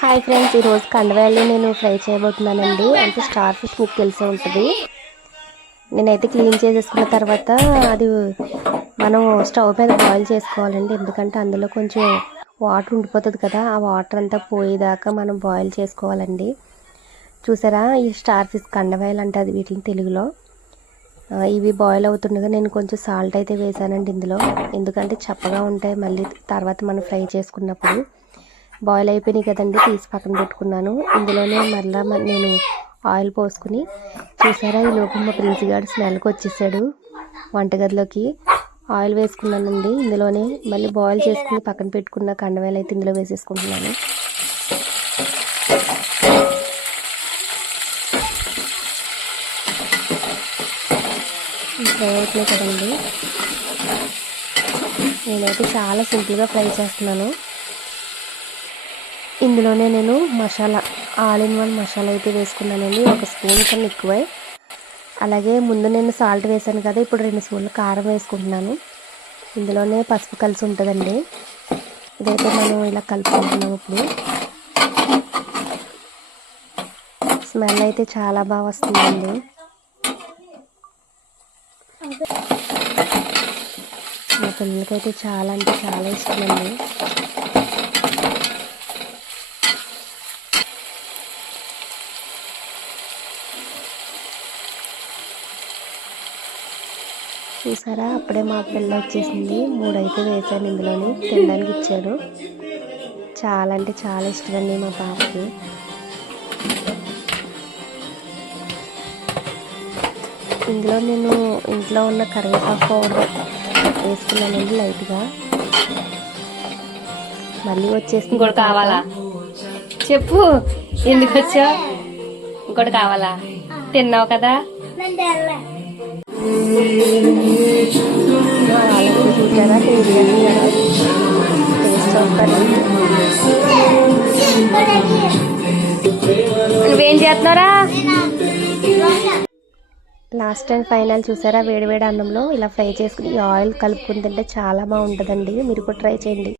Hi friends, ఈరోజు కండవాళ్ళు నేను fry చేయబోతున్నానండి. అంటే స్టార్ ఫిష్ మీకు తెలిసే ఉంటుంది. నేనైతే క్లీన్ చేసేసుకున్న తర్వాత అది మనం స్టవ్ మీద బాయిల్ చేసుకోవాలండి. ఎందుకంటే అందులో కొంచెం వాటర్ ఉండిపోతుంది కదా, ఆ వాటర్ అంతా పోయేదాకా మనం బాయిల్ చేసుకోవాలండి. చూసారా, ఈ స్టార్ ఫిష్ కండవాయలు అంటే అది వీటిని తెలుగులో. ఇవి బాయిల్ అవుతుండగా నేను కొంచెం సాల్ట్ అయితే వేసానండి ఇందులో. ఎందుకంటే చప్పగా ఉంటాయి మళ్ళీ తర్వాత మనం ఫ్రై చేసుకున్నప్పుడు. బాయిల్ అయిపోయినాయి కదండి, తీసి పక్కన పెట్టుకున్నాను. ఇందులోనే మళ్ళీ నేను ఆయిల్ పోసుకుని, చూసారా ఈ లోపు మా ప్రిన్సిగాడు స్మెల్కి వచ్చేసాడు వంటగదిలోకి. ఆయిల్ వేసుకున్నానండి ఇందులోనే. మళ్ళీ బాయిల్ చేసుకుని పక్కన పెట్టుకున్న కండవేలు అయితే ఇందులో వేసేసుకుంటున్నాను. ఫ్రై అవుతున్నాయి కదండి. నేనైతే చాలా సింపుల్గా ఫ్రై చేస్తున్నాను. ఇందులోనే నేను masala all in one masala అయితే వేసుకున్నానండి, 1 స్పూన్ కన్నా ఎక్కువే. అలాగే ముందు నేను సాల్ట్ వేసాను కదా, ఇప్పుడు 2 స్పూన్లు కారం వేసుకుంటున్నాను. ఇందులోనే పసుపు కలిసి ఉంటుందండి. ఇదైతే మనం ఇలా కలుపుకుంటున్నాము. ఇప్పుడు స్మెల్ అయితే చాలా బాగా వస్తుందండి. మా పిల్లలకైతే చాలా అంటే చాలా ఇష్టమండి. చూసారా, అప్పుడే మా పిల్ల వచ్చేసింది. 3 అయితే వేసాను ఇందులోని, తినడానికి ఇచ్చాడు. చాలా అంటే చాలా ఇష్టమండి మా పాపకి. ఇందులో నేను ఇంట్లో ఉన్న కరివేపాకు పౌడర్ వేసుకున్నానండి లైట్గా. మళ్ళీ వచ్చేసి ఇంకోటి కావాలా చెప్పు, ఎందుకు వచ్చా? ఇంకోటి కావాలా? తిన్నావు కదా. వాళ్ళకి చూసారా నువ్వేం చేస్తున్నారా? లాస్ట్ అండ్ ఫైనల్ చూసారా, వేడివేడి అన్నంలో ఇలా ఫ్రై చేసుకుని ఆయిల్ కలుపుకుని తింటే చాలా బాగుంటుందండి. మీరు కూడా ట్రై చేయండి.